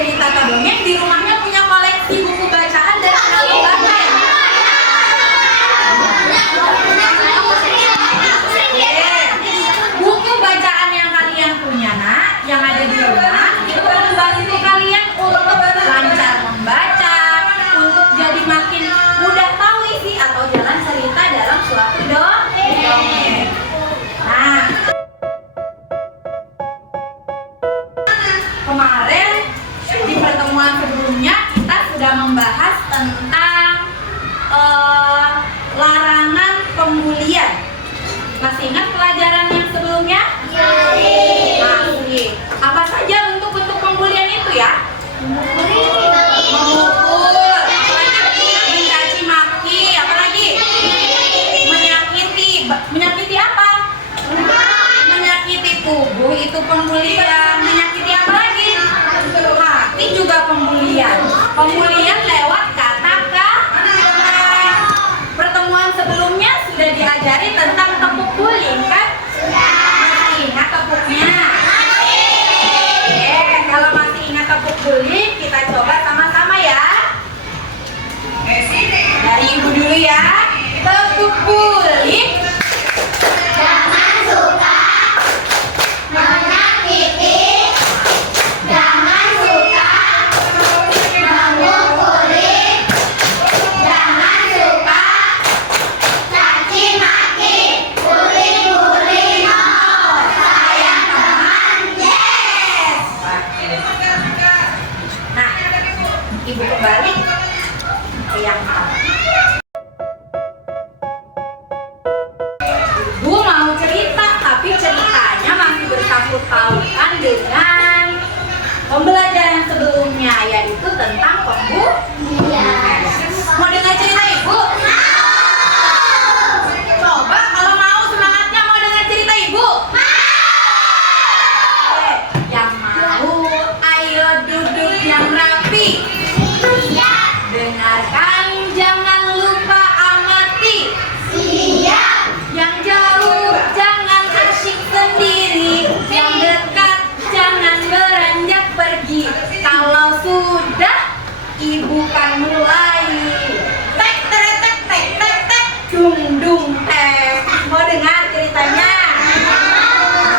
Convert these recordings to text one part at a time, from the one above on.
cerita atau dongeng di rumahnya punya koleksi buku bacaan dan senang membaca ya? Buku bacaan yang kalian punya nak, yang ada di rumah, itu membantu kalian untuk lancar membaca, untuk jadi makin mudah tahu isi atau jalan cerita dalam suatu dongeng. Nah, kemarin di pertemuan sebelumnya kita sudah membahas tentang larangan pembulian. Masih ingat pelajaran yang sebelumnya? Masih. Apa saja bentuk-bentuk pembulian itu ya? Memukul, mencaci maki, apalagi? Menyakiti. Menyakiti apa? Menyakiti tubuh itu pembulian. Menyakiti apa lagi? Hati juga pembulian. Pembulian lewat kata-kata. Pertemuan sebelumnya sudah diajari tentang tepuk guling kan? Masih ingat tepuknya? Kalau masih ingat tepuk guling, kita coba sama-sama ya. Dari ibu dulu ya. Tepuk guling. Jangan suka menyakiti, jangan suka memukuli, jangan suka caci maki, bully-bully, no, sayang teman, yes. Nah, ibu kembali ke yang pertama. Ibu mau cerita, tapi ceritanya masih bersangkut pautan dengan pembelajaran sebelumnya, yaitu tentang pembulian. Mau dengar cerita ibu? Coba kalau mau semangatnya mau dengar cerita ibu. Yang mau, ayo duduk yang rapi. Dengarkan, jangan lupa amati. Yang jauh jangan asyik sendiri, yang dekat jangan beranjak pergi. Kalau sudah, ibu kan mulai. Tek tek tek tek tek tek, dung dung tek. Mau dengar ceritanya?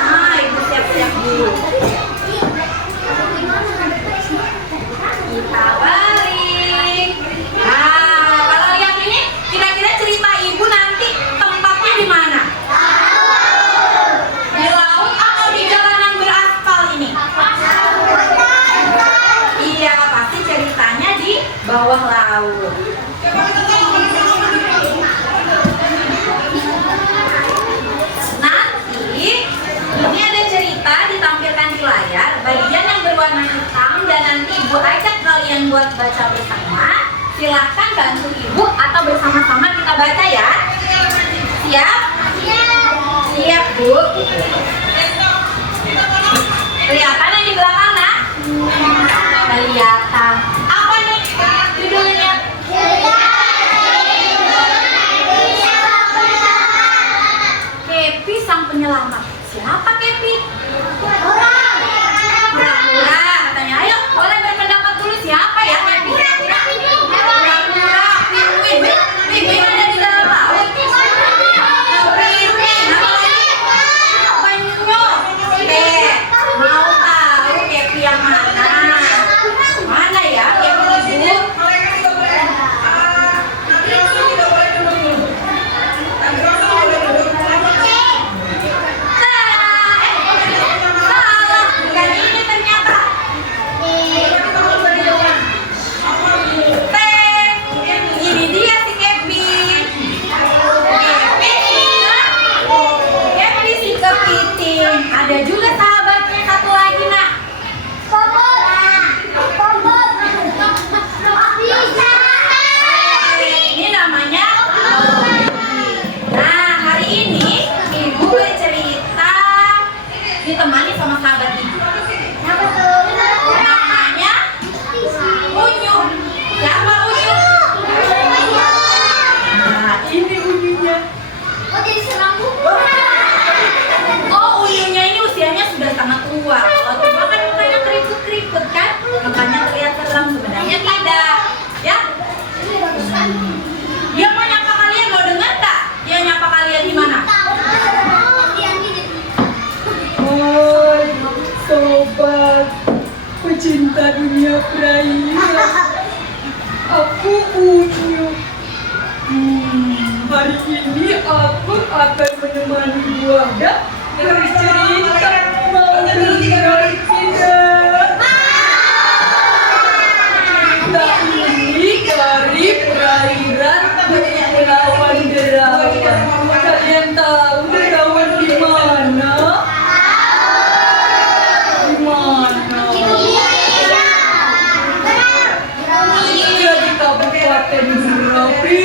Nah, ibu siap-siap dulu. Kita balik. Nah, kalau yang ini kira-kira cerita ibu nanti tempatnya di mana? Di laut atau di jalanan beraspal ini? Iya, pasti ceritanya di bawah laut. Nanti ini ada cerita ditampilkan di layar, bagian yang berwarna hitam, dan nanti ibu ajak kalian buat baca bersama. Silahkan bantu ibu atau bersama-sama kita baca ya. Siap? Siap bu. Kelihatan yang di belakang nak? Kelihatan. Apa nih judulnya? Kepi sang penyelamat. Siapa Kepi? Pura-pura katanya. Ayo boleh berpendapat dulu, siapa ya Kepi? Pura-pura. Pinguin ada di dalam laut. Penyu. Oke, mau tahu Kepi yang mana? Mana ya? perairan. Aku Unyu. Hari ini aku akan menemani Wanda bercerita. Mau dengar tidak? Nah, ini dari perairan Derawan. Kalian tahu Derawan di mana? Di mana? Iya, di Kabupaten Merapi.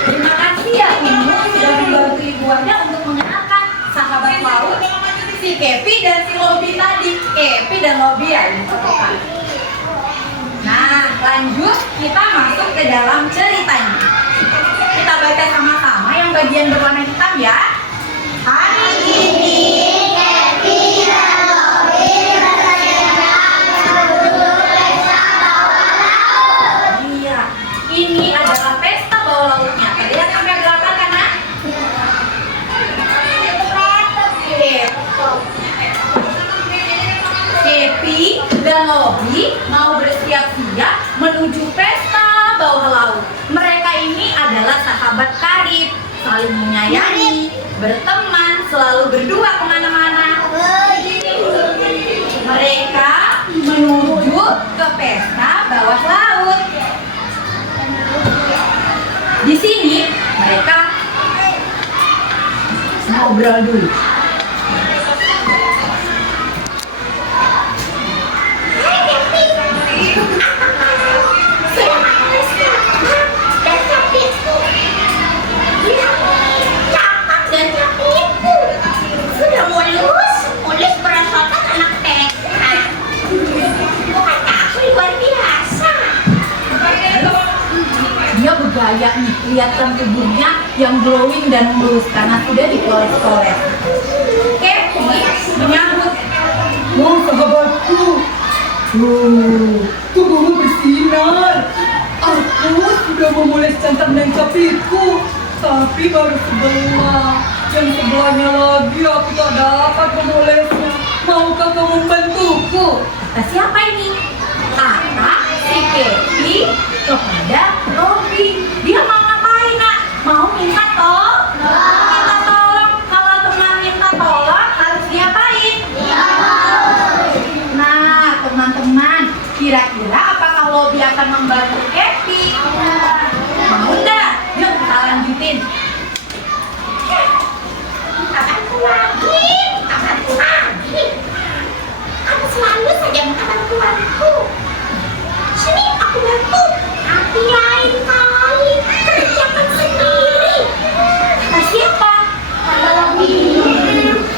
Terima kasih ya Ibu sudah membantu Ibu Wanda untuk mengenalkan sahabat laut si Kepi dan si Lobby tadi. Kepi dan Lobby ya ini fotokan. Nah, lanjut kita masuk ke dalam ceritanya. Kita baca sama-sama yang bagian berwarna hitam ya. Hari ini Kepi dan Lobby bersenang-senang menuju pesta bawah laut. Iya, ini adalah pesta bawah lautnya. Terlihat sampai berapa kan, Nak? Kepi dan Lobby mau bersiap-siap menuju pesta bawah laut. Mereka ini adalah sahabat karib, saling menyayangi, berteman, selalu berdua kemana-mana. Mereka menuju ke pesta bawah laut. Di sini mereka ngobrol dulu. Sudah mulus berdasarkan anak TK. Kata aku luar biasa. Dia bergaya nih, kelihatan tubuhnya yang glowing dan mulus karena sudah dipoles-poles. Kepi menyambut, Oh, sahabatku. Tubuhmu bersinar. Aku sudah memoles centang dan capitku, tapi baru sebelah. Yang sebelahnya lagi aku tak dapat memolesnya. Maukah kamu membantuku? kata siapa ini? Kata si Kepi kepada Lobby. Dia mau ngapain, Nak? Mau minta minta tolong. Kalau teman minta tolong harus diapain? Nah, teman-teman, kira-kira apakah Lobby akan membantu Kepi? Mau enggak? Yuk kita lanjutin. Kabarku lagi. Kamu selalu saja mengkabar tuanku. Sini aku bantu. Tapi lain kali kerjakan sendiri. Kata siapa? Lobby.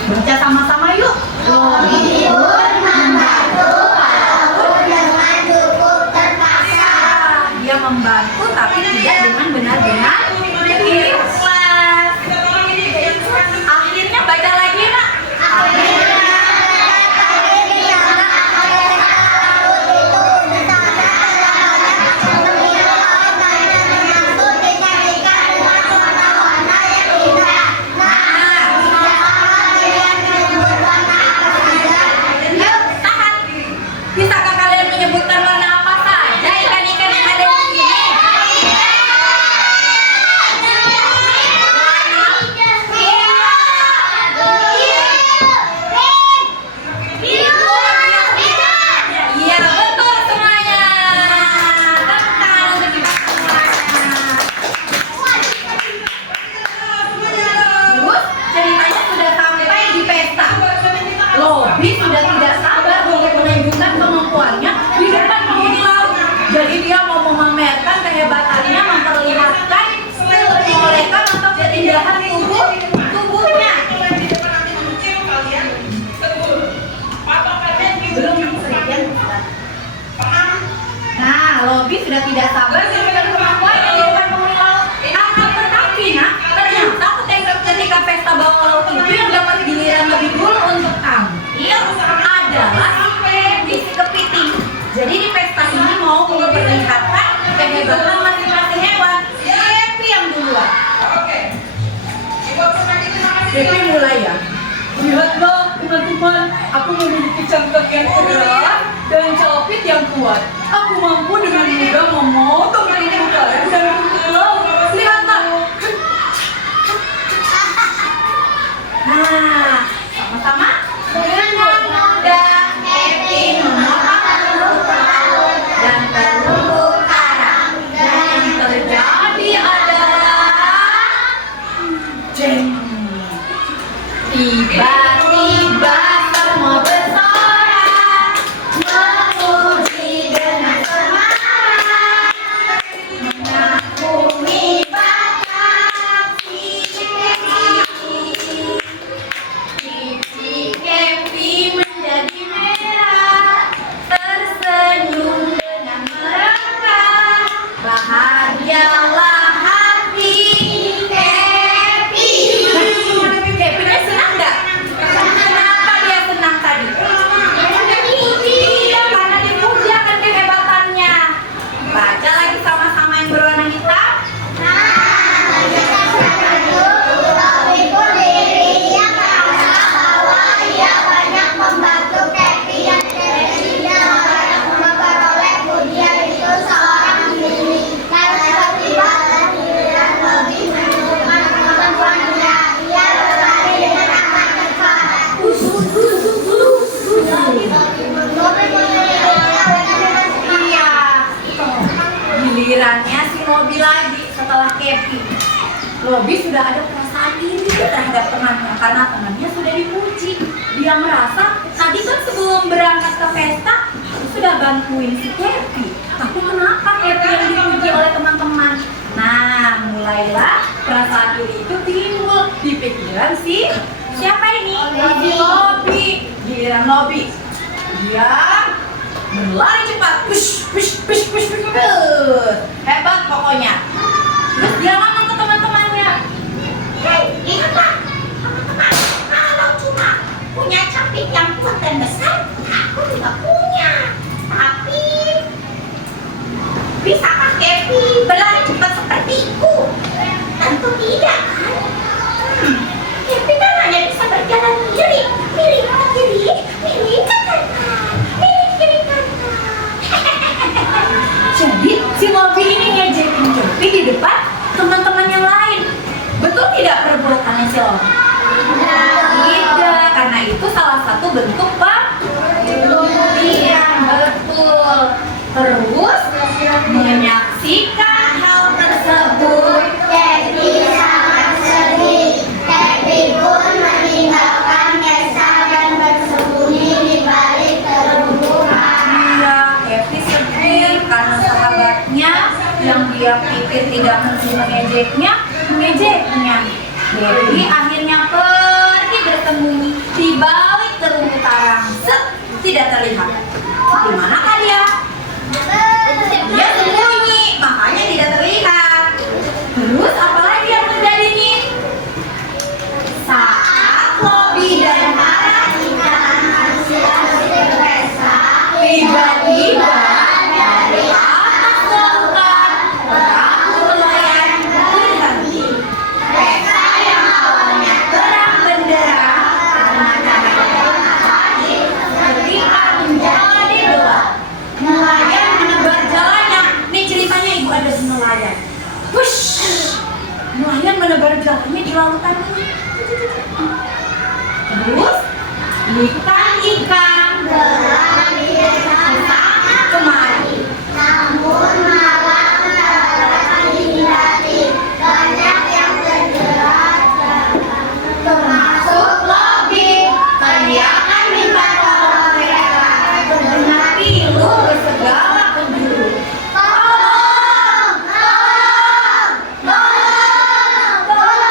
Baca sama-sama yuk. Lobby pun membantu walaupun dengan cukup terpaksa. Dia membantu tapi tidak dengan benar-benar ikhlas. Akhirnya baca lagi, Nak. Yuk, tahan. Bisakah kalian menyebutkan warna apa saja ikan-ikan yang ada di sini? Iya, betul semuanya. Tepuk tangan untuk kita semuanya. Terus ceritanya sudah sampai di pesta. Lobby sudah tidak sabar untuk menunjukkan kemampuannya di depan penghuni laut. Jadi dia mau memamerkan kehebatannya, memperlihatkan kemolekan atau keindahan tubuhnya. Belum sebagian. Nah, Lobby sudah tidak sabar menunjukkan kemampuannya di depan penghuni laut. Akan tetapi, Nak, ternyata ketika pesta bawah laut itu yang dapat giliran lebih dulu untuk tampil adalah si kepiting. Jadi di pesta ini mau memperlihatkan kehebatan masing-masing hewan. Kepi yang duluan. Oke. Ibu terima kasih. Devi mulai ya. Lihatlah teman-teman, aku memiliki cangkok yang keras dan capit yang kuat. Aku mampu dengan mudah memotong terumbu karang dan rumput laut. Lihatlah. Nah, sama-sama dengan mudah Happy memotong terumbu laut dan terumbu karang. Dan yang terjadi adalah jeng. Tiba-tiba semua bersorak, memuji dengan semangat, mengagumi bakat si Kevi menjadi merah, tersenyum dengan merangkak, bahagialah hati Kevi. Kevinya senang nggak? Kenapa dia senang tadi? Iya, karena dipuji akan kehebatannya. Baca lagi sama-sama yang berwarna hitam. Iya. Gilirannya si Lobby lagi setelah Kevi. Lobby sudah ada perasaan iri terhadap temannya karena temannya sudah dipuji. Dia merasa tadi kan sebelum berangkat ke pesta sudah bantuin si Kevi. Tapi kenapa Kevi yang dipuji oleh teman-teman? Nah, mulailah perasaan iri itu timbul di pikiran si siapa ini? Si Lobby. Giliran Lobby, dia berlari cepat, push, push, push, push, push, push. Hebat pokoknya. Terus dia ngomong ke teman-temannya, Hei, ingatlah teman-teman, kalau cuma punya capit yang kuat dan besar, aku juga punya. Tapi bisakah Kevi berlari cepat sepertiku? Tentu tidak kan? Kevi kan hanya bisa berjalan miring, miring ke kiri, miring ke kanan, miring kiri kanan. jadi si Lobby ini ngejekin Kevi di depan teman-teman yang lain. Betul tidak perbuatannya si Lobby? Tidak, karena itu salah satu bentuk pembuktian. Betul. Terus menyaksikan hal tersebut, Kevi sangat sedih. Kevi pun meninggalkan desa dan bersembunyi di balik terumbu karang. iya, Kevi sedih karena sahabatnya yang dia pikir tidak mungkin mengejeknya. Kevi akhirnya pergi bersembunyi di balik terumbu karang. Tidak terlihat. Di manakah dia? Dia sembunyi, makanya tidak terlihat. Terus apalagi yang terjadi nih? Saat Lobby dan para ikan hasil pesta tiba-tiba dari atas lautan perahu nelayan berhenti. Pesta yang awalnya terang benderang karena cahaya matahari ketika menjadi gelap. Nelayan menebar jalannya. Nih ceritanya ibu ada di nelayan. Wush, nelayan menebar jalannya di lautan ini. Terus ikan-ikan Berlari kesana kemari. namun malah mendapat dihindari. Banyak yang terjerat Termasuk Lobby. Teriakan minta tolong mereka terdengar pilu bersegala penjuru. Tolong! Tolong! Tolong!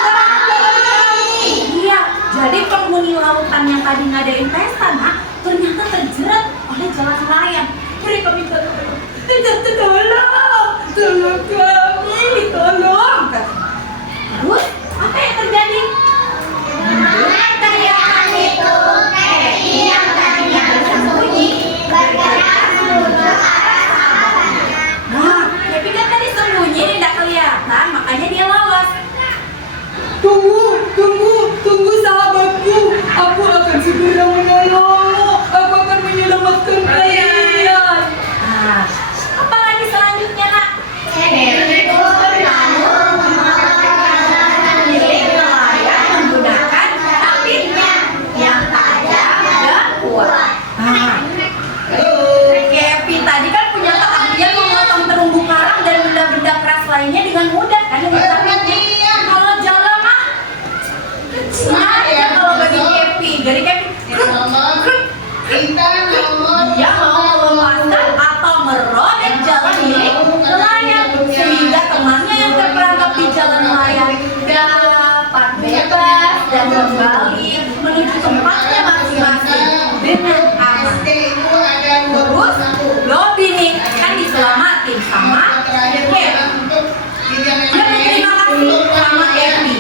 Iya, jadi penghuni lautan yang tadi ngadain pesta, nak, ternyata terjerat oleh jalan nelayan. Mereka minta tolong. Tolong kami, tolong. Terus apa yang terjadi? Dengan teriakan itu, Kevi yang tadinya bersembunyi bergerak menuju arah sahabatnya. Nah, Kevi kan tadi sembunyi tidak kelihatan, makanya dia lolos. Tunggu dan kembali menuju tempatnya masing-masing dengan aman. Terus, Lobby nih kan diselamatin sama Happy. Dia berterima kasih sama Happy.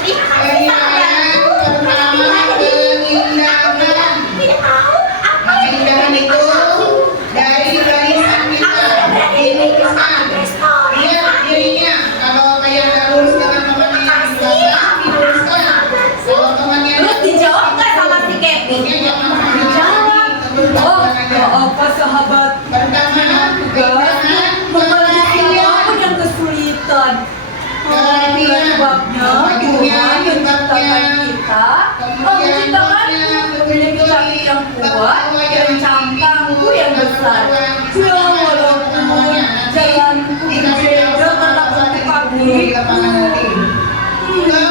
Terima kasih sahabatku. Tidak tahu apa yang keindahan itu dari barisan kita diluruskan. Lihat dirinya, kalau kayak nggak lurus dengan temannya yang di belakang, diluruskan. Kalau temannya Terus dijawab nggak sama si Happy? Dijawab. Oh, apa sahabat? pertama, Tugasku membantu siapapun yang kesulitan. Sebabnya Tuhan menciptakan kita, menciptakanku memiliki kaki yang kuat dan cangkangku yang besar. Ya walaupun jalanku berbeda melakukan kakiku,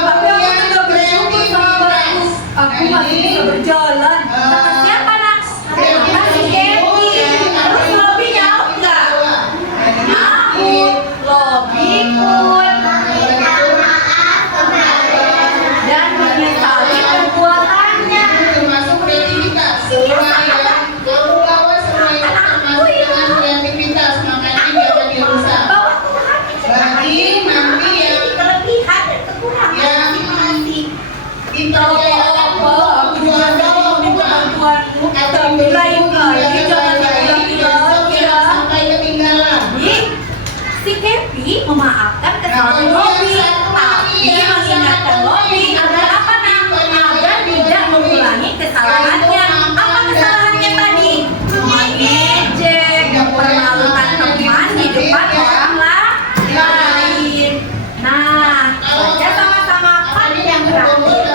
tapi aku tetap bersyukur sahabatku. Aku masih bisa berjalan. Sama siapa nak? Sama si Happy. Terus Lobby jawab nggak? Nyaut. Lobby pun dan menyesali perbuatannya. termasuk kreativitas. Semua yang kamu bawa semua itu termasuk dengan kreativitas, makanya jangan dirusak. bahwa Tuhan Bagi nanti yang kelebihan dan kekurangan masing-masing. dipercayakan Apa? Aku juga mau minta bantuanmu, tapi lain kali jangan diulangi lagi ya. sampai ketinggalan. Ih, si Happy memaafkan kesalahan Lobby, tapi mengingatkan Lobby agar apa nak? Agar tidak mengulangi kesalahannya. Apa kesalahannya tadi? Mengejek, mempermalukan teman di depan orang lain. Nah, baca sama-sama part yang terakhir.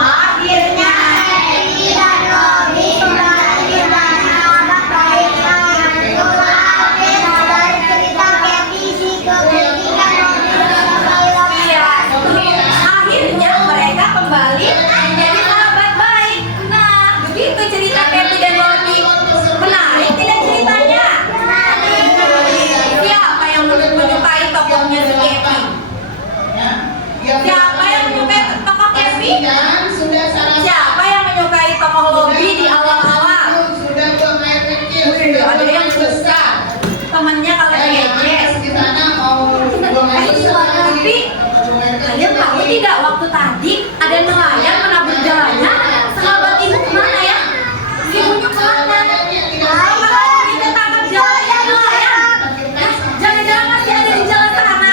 Akhirnya Happy dan Lobby kembali beranak baik lagi. Itulah dari cerita Happy si kepentingan Lobby dan Lobby. Iya, akhirnya mereka kembali menjadi sahabat baik. Nah, begitu cerita Happy dan Lobby. Menarik tidak ceritanya? Siapa yang menyukai tokohnya si Happy? Siapa yang menyukai tokoh Happy? Dan sudah salah. Siapa yang menyukai tokoh Lobby di awal-awal? Sudah buang air kecil. Wih, ada yang suka. Temennya kalau ngejek. Di sana mau buang air besar. Tapi kalian tahu tidak waktu tadi ada nelayan menabur jalannya? Sahabat ibu kemana ya? Ibunya kemana? Apakah kita tangkap jalan nelayan? Hah? Jangan-jangan masih ada di jalan sana.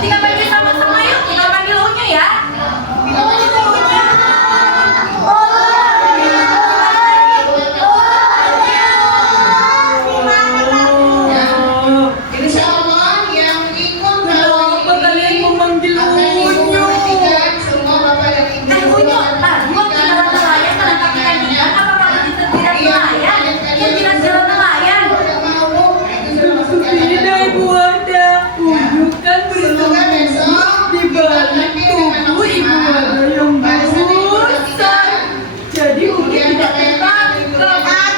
Kita pergi sama-sama yuk, kita panggil Unyu ya. Insya Allah yang ikut Kenapa kalian memanggil Unyu? semua bapak dan ibu. Unyu, tadi waktu jalan nelayan menangkap ikan ikan, apa kamu ditertirak nelayan? Yang jelas jalan nelayan. Tidak Ibu Ada, Unyu kan bersembunyi di balik tubuh Ibu Ada yang besar. Jadi Unyu tidak tertangkap.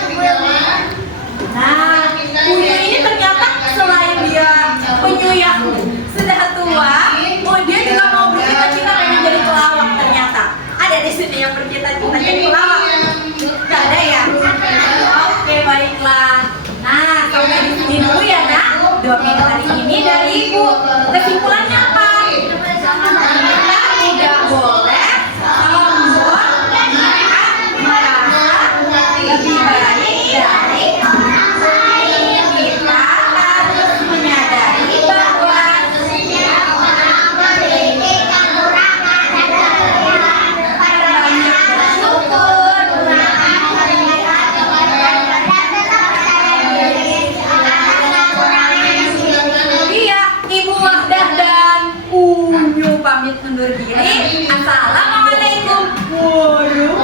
Nah, Unyu ini ternyata selain dia penyu yang sudah tua, dia juga mau bercita-cita pengen jadi pelawak ternyata. Ada di sini yang bercita-cita jadi pelawak. Gak ada ya? Oke, baiklah. Nah, sampai di sini dulu ya, Nak. Dongeng hari ini dari Ibu. Kesimpulannya apa? Kita tidak boleh sombong dan merasa lebih baik dari orang lain. Kita harus menyadari bahwa Setiap orang memiliki kekurangan dan kelebihan. banyak bersyukur. Iya, Ibu Wahdah dan Unyu pamit undur diri. Assalamualaikum. Waduh,